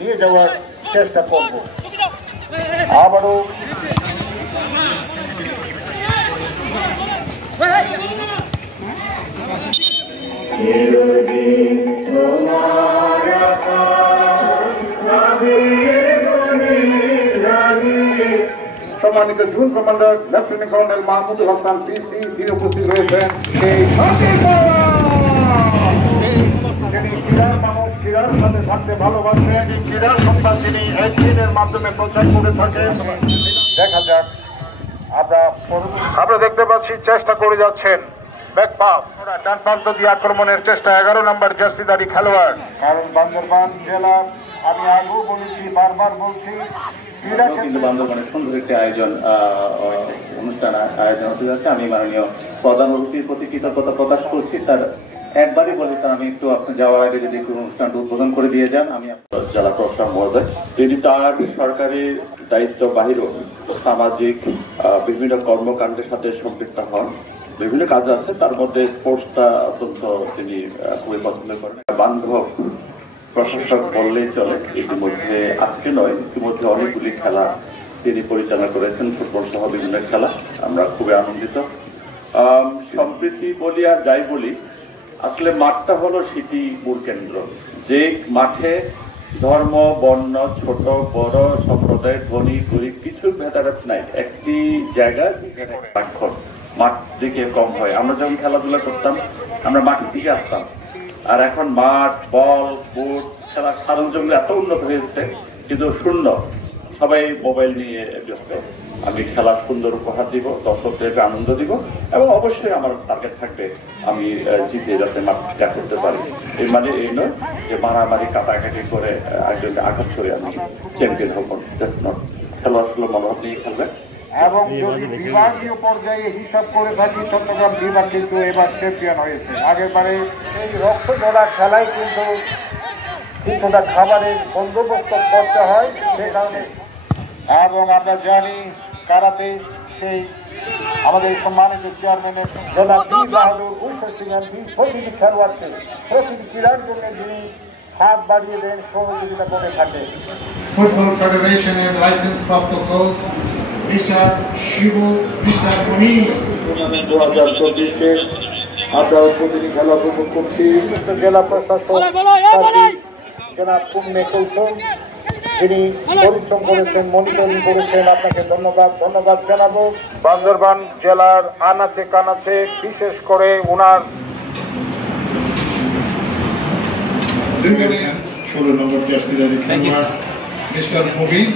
দিয়ে যাওয়ার চেষ্টা করব। আবারও সম্মানিত zone commander lieutenant colonel Mahmudul Hasan PC তিনি উপস্থিত রয়েছেন। মানুষ ক্রীড়ার সাথে থাকতে ভালোবাসেন, ক্রীড়ার সংবাদ তিনি এই দিনের মাধ্যমে প্রচার করে থাকেন। দেখা যাক, আমরা দেখতে পাচ্ছি চেষ্টা করে যাচ্ছেন ব্যাক পাস, ডান প্রান্ত দিয়ে আক্রমণের চেষ্টা 11 নম্বর জার্সিধারী খেলোয়াড়। কারণ বান্দরবান জেলা, আমি আগেও বলেছি, বারবার বলছি, কিন্তু বান্দরবানের সুন্দর একটি অনুষ্ঠান আয়োজন হতে যাচ্ছে। আমি মাননীয় প্রধান অতিথির প্রতি কৃতজ্ঞতা প্রকাশ করছি। স্যার একবারই বলি স্যার, আমি একটু আপনি যাওয়ার আগে যদি একটু অনুষ্ঠানটা উদ্বোধন করে দিয়ে যান। আমি জেলা প্রশাসক মহোদয়, তিনি তার সরকারি দায়িত্ব বাহিরেও সামাজিক বিভিন্ন কর্মকাণ্ডের সাথে সম্পৃক্ত হন, বিভিন্ন কাজ আছে, তার মধ্যে স্পোর্টসটা অত্যন্ত তিনি খুবই পছন্দ করেন। বান্ধব প্রশাসক বললেই চলে। ইতিমধ্যে আজকে নয়, ইতিমধ্যে অনেকগুলি খেলা তিনি পরিচালনা করেছেন, ফুটবল সহ বিভিন্ন খেলা। আমরা খুবই আনন্দিত। সম্প্রীতি বলি আর যাই বলি, আসলে মাঠটা হলো সিটি মূল কেন্দ্র, যে মাঠে ধর্ম, বর্ণ, ছোট বড়, সম্প্রদায়ের ধনী গরিব কিছু ভেদাভেদ নাই। একটি জায়গা মাঠ দিকে কম হয়। আমরা যখন খেলাধুলা করতাম আমরা মাঠের দিকে আসতাম, আর এখন মাঠ, বল, বুট, খেলার সরঞ্জামগুলো এত উন্নত হয়েছে, কিন্তু শূন্য, সবাই মোবাইল নিয়ে ব্যস্ত। আমি খেলার সুন্দর উপহার দিব, দর্শকদেরকে আনন্দ দিব, এবং অবশ্যই আমার টার্গেট থাকবে আমি জিতে যাতে মাঠ ত্যাগ করতে পারি। এই মানে এই নয় যে মারামারি কাটাকাটি করে একজনকে আঘাত করে আমি চ্যাম্পিয়ন হব। খেলা আসলে মনোভাব নিয়ে খেলবে। এবং যদি বিভাগীয় পর্যায়ে হিসাব করে থাকি, চট্টগ্রাম বিভাগ কিন্তু এবার চ্যাম্পিয়ন হয়েছে। আগেরবারে এই রক্ত জোড়া খেলায় কিন্তু কিছুটা খাবারের বন্দোবস্ত করতে হয়, সে কারণে। এবং আমরা জানি কারাতে সেই আমাদের সম্মানিত চেয়ারম্যানের জেলা বাহাদুর ঐশ্বরিয়ান প্রতিটি খেলোয়াড়কে প্রতিটি ক্রীড়ার জন্য যিনি হাত বাড়িয়ে দেন, সহযোগিতা করে থাকে। ফুটবল ফেডারেশনের লাইসেন্স প্রাপ্ত কোচ মিস্টার শিবু, মিস্টার মুনির। টুর্নামেন্ট 2024 আমরা প্রতিটি খেলা উপভোগ করছি। জেলা প্রশাসক জনাব পুণ্যে কৌশল, যিনি পরিশ্রম করেছেন, মনিটরিং করেছেন, আপনাকে ধন্যবাদ জানাবো। বান্দরবান জেলার আনাচে কানাচে, বিশেষ করে ওনার 16 নম্বর জার্সিধারী খেলোয়াড় মিস্টার মুবিন।